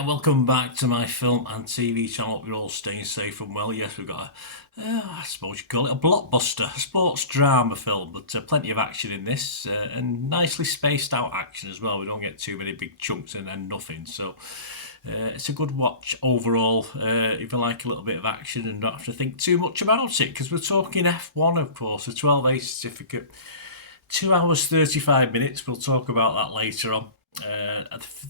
Yeah, welcome back to my film and TV channel. Hope you're all staying safe and well. Yes, we've got I suppose you call it a blockbuster, a sports drama film, but plenty of action in this and nicely spaced out action as well. We don't get too many big chunks and then nothing. So it's a good watch overall if you like a little bit of action and not have to think too much about it, because we're talking F1, of course, a 12A certificate, 2 hours 35 minutes. We'll talk about that later on.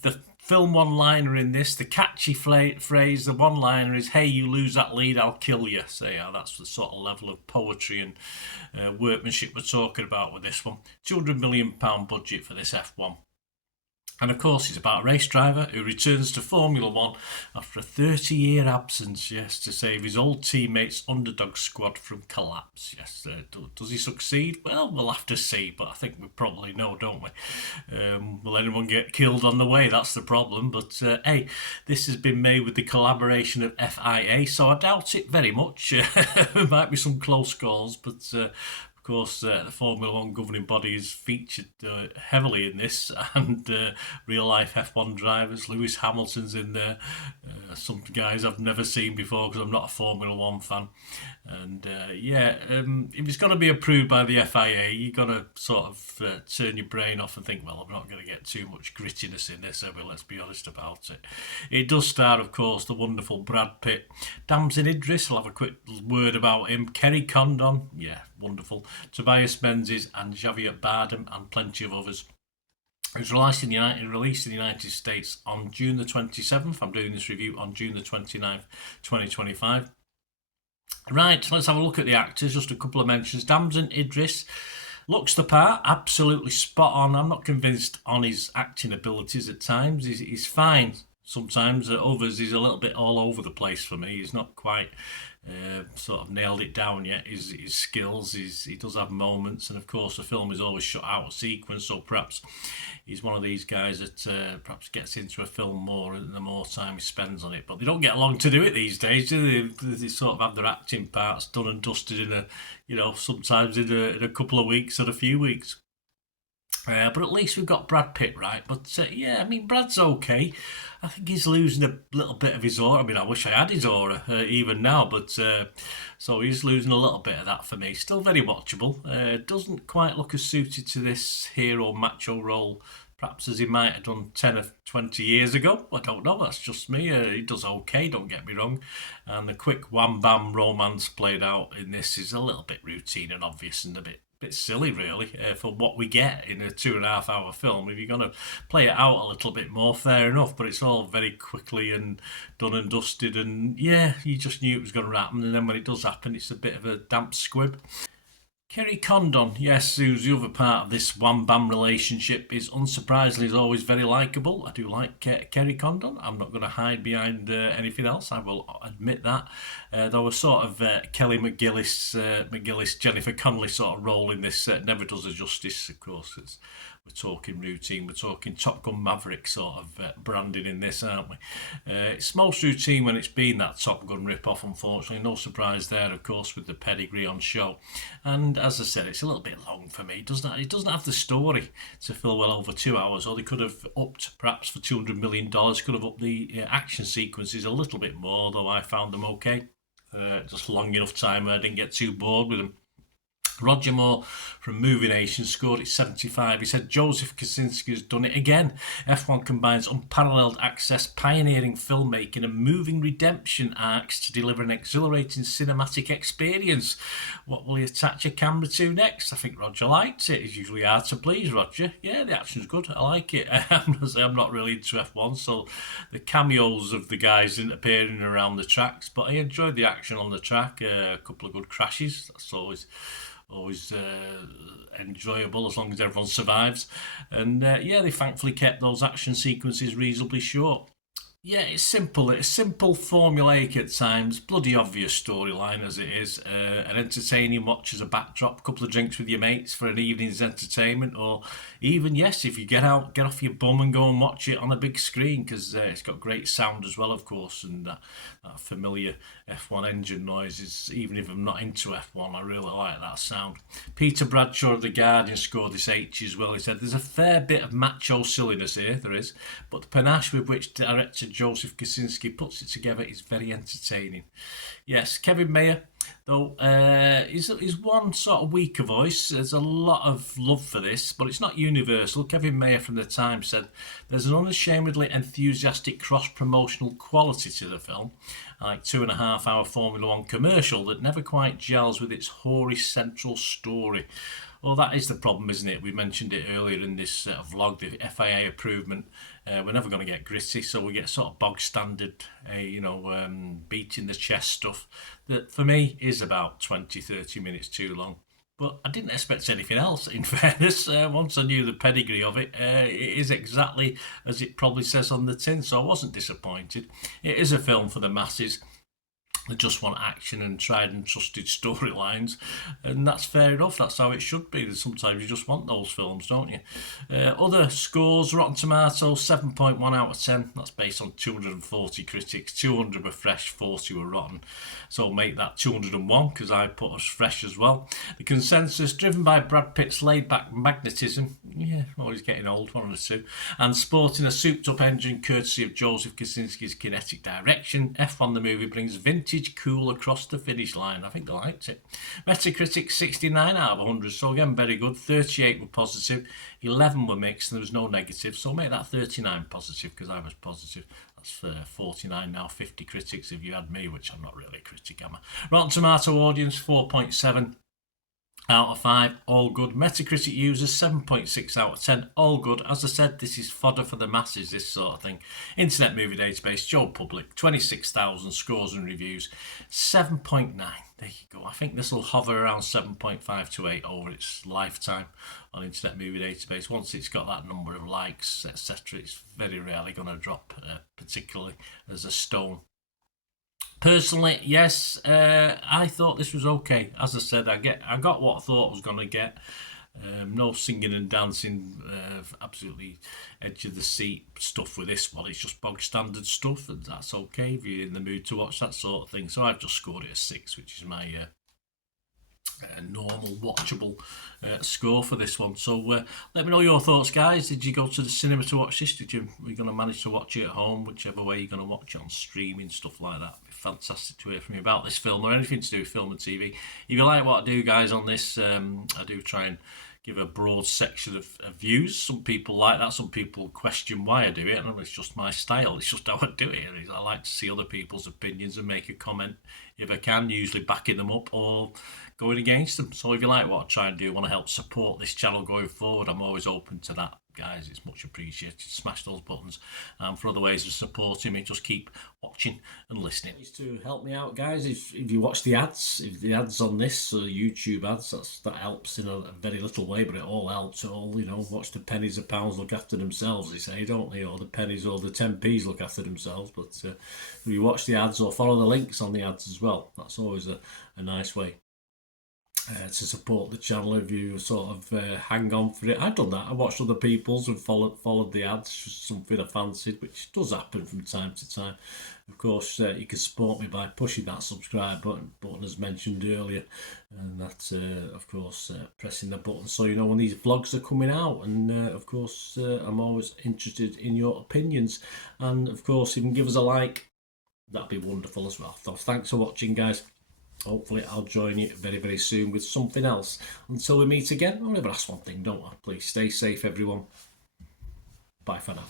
The film one-liner in this, the catchy phrase, the one-liner is, "Hey, you lose that lead, I'll kill you." So yeah, that's the sort of level of poetry and workmanship we're talking about with this one. £200 million budget for this F1. And of course, it's about a race driver who returns to Formula One after a 30-year absence, yes, to save his old teammates' underdog squad from collapse. Yes, does he succeed? Well, we'll have to see, but I think we probably know, don't we? Will anyone get killed on the way? That's the problem. But hey, this has been made with the collaboration of FIA, so I doubt it very much. There might be some close calls, but of course, the Formula One governing body is featured heavily in this, and real-life F1 drivers. Lewis Hamilton's in there. Some guys I've never seen before because I'm not a Formula One fan. And if it's going to be approved by the FIA, you've got to sort of turn your brain off and think, well, I'm not going to get too much grittiness in this, but let's be honest about it. It does star, of course, the wonderful Brad Pitt. Damson Idris, I'll have a quick word about him. Kerry Condon, yeah, wonderful. Tobias Menzies and Javier Bardem and plenty of others. It was released in the United States on June the 27th. I'm doing this review on June the 29th, 2025. Right, let's have a look at the actors. Just a couple of mentions. Damson Idris looks the part, absolutely spot on. I'm not convinced on his acting abilities at times. He's fine. Sometimes at others, he's a little bit all over the place for me. He's not quite sort of nailed it down yet. His skills, he does have moments, and of course the film is always shot out of sequence, so perhaps he's one of these guys that perhaps gets into a film more and the more time he spends on it. But they don't get long to do it these days, do they? They sort of have their acting parts done and dusted in sometimes in a couple of weeks or a few weeks. But at least we've got Brad Pitt, right? But Brad's okay. I think he's losing a little bit of his aura. I mean, I wish I had his aura even now, but so he's losing a little bit of that for me. Still very watchable. Doesn't quite look as suited to this hero macho role, perhaps as he might have done 10 or 20 years ago. I don't know, that's just me. He does okay, don't get me wrong. And the quick wham-bam romance played out in this is a little bit routine and obvious and a bit silly, really, for what we get in a 2.5 hour film. If you're going to play it out a little bit more, fair enough, but it's all very quickly and done and dusted, and yeah, you just knew it was going to happen, and then when it does happen, it's a bit of a damp squib. Kerry Condon, yes, who's the other part of this wham-bam relationship, is unsurprisingly is always very likeable. I do like Kerry Condon. I'm not going to hide behind anything else. I will admit that. Though a sort of Kelly McGillis, Jennifer Connelly sort of role in this never does her justice. Of course, we're talking routine. We're talking Top Gun Maverick sort of branding in this, aren't we? It's most routine when it's been that Top Gun rip-off, unfortunately. No surprise there, of course, with the pedigree on show. And as I said, it's a little bit long for me. It doesn't have the story to fill well over 2 hours, or they could have upped, perhaps for $200 million, could have upped the action sequences a little bit more, though I found them okay. Just long enough time where I didn't get too bored with them. Roger Moore from Movie Nation scored it 75. He said, "Joseph Kosinski has done it again. F1 combines unparalleled access, pioneering filmmaking and moving redemption arcs to deliver an exhilarating cinematic experience. What will he attach a camera to next?" I think Roger liked it. It's usually hard to please Roger. Yeah, the action's good. I like it. I'm not really into F1, so the cameos of the guys didn't appearing around the tracks, but I enjoyed the action on the track. A couple of good crashes. That's always enjoyable as long as everyone survives. And they thankfully kept those action sequences reasonably short. Yeah, it's simple. It's simple, formulaic at times, bloody obvious storyline as it is. An entertaining watch as a backdrop, a couple of drinks with your mates for an evening's entertainment, or even, yes, if you get off your bum and go and watch it on a big screen, because it's got great sound as well, of course, and that familiar F1 engine noises. Even if I'm not into F1, I really like that sound. Peter Bradshaw of The Guardian scored this H as well. He said, "There's a fair bit of macho silliness here, there is, but the panache with which director Joseph Kosinski puts it together, it's very entertaining. Yes, Kevin Mayer, though, is one sort of weaker voice. There's a lot of love for this, but it's not universal. Kevin Mayer from The Times said there's an unashamedly enthusiastic cross-promotional quality to the film, like 2.5 hour Formula One commercial that never quite gels with its hoary central story. Well, that is the problem, isn't it? We mentioned it earlier in this vlog, the FIA approvement. We're never going to get gritty, so we get sort of bog standard, beating the chest stuff that for me is about 20-30 minutes too long. But I didn't expect anything else, in fairness. Once I knew the pedigree of it, it is exactly as it probably says on the tin, so I wasn't disappointed. It is a film for the masses. They just want action and tried and trusted storylines, and that's fair enough. That's how it should be. Sometimes you just want those films, don't you? Other scores: Rotten Tomatoes 7.1 out of 10. That's based on 240 critics. 200 were fresh, 40 were rotten. So make that 201 because I put us fresh as well. The consensus: driven by Brad Pitt's laid-back magnetism. Yeah, well, he's getting old, one of the two. And sporting a souped-up engine courtesy of Joseph Kosinski's kinetic direction, F1 the movie brings vintage cool across the finish line. I think they liked it. Metacritic 69 out of 100, so again very good. 38 were positive, 11 were mixed, and there was no negative, so make that 39 positive because I was positive. That's 49 now, 50 critics if you had me, which I'm not really a critic, am I? Rotten Tomato audience 4.7 out of 5, all good. Metacritic users 7.6 out of 10, all good. As I said, this is fodder for the masses, this sort of thing. Internet Movie Database, Joe Public, 26,000 scores and reviews, 7.9. There you go. I think this will hover around 7.5 to 8 over its lifetime on Internet Movie Database. Once it's got that number of likes, etc., it's very rarely going to drop, particularly as a stone. Personally, yes, I thought this was okay. As I said, I got what I thought I was going to get. No singing and dancing, absolutely edge of the seat stuff with this one. It's just bog standard stuff, and that's okay if you're in the mood to watch that sort of thing. So I've just scored it a 6, which is my normal watchable score for this one. So let me know your thoughts, guys. Did you go to the cinema to watch this? Were you going to manage to watch it at home, whichever way you're going to watch it, on streaming, stuff like that? It'd be fantastic to hear from you about this film or anything to do with film and TV. If you like what I do, guys, on this, I do try and give a broad section of views. Some people like that, some people question why I do it, and it's just my style, it's just how I do it. I like to see other people's opinions and make a comment if I can, usually backing them up or going against them. So if you like what I try and do, want to help support this channel going forward, I'm always open to that, guys. It's much appreciated. Smash those buttons. For other ways of supporting me, just keep watching and listening. To help me out, guys, if you watch the ads, if the ads on this YouTube ads, that helps in a very little way, but it all helps. All, watch the pennies and pounds look after themselves, they say, don't they? Or the pennies or the 10p's look after themselves. But if you watch the ads or follow the links on the ads as well, that's always a nice way to support the channel. If you sort of hang on for it, I've done that. I watched other people's and followed the ads, just something I fancied, which does happen from time to time. Of course, you can support me by pushing that subscribe button as mentioned earlier, and that of course pressing the button so you know when these vlogs are coming out. And of course I'm always interested in your opinions, and of course if you can give us a like, that'd be wonderful as well. So thanks for watching, guys. Hopefully I'll join you very, very soon with something else. Until we meet again, I'll never ask one thing, don't I? Please stay safe, everyone. Bye for now.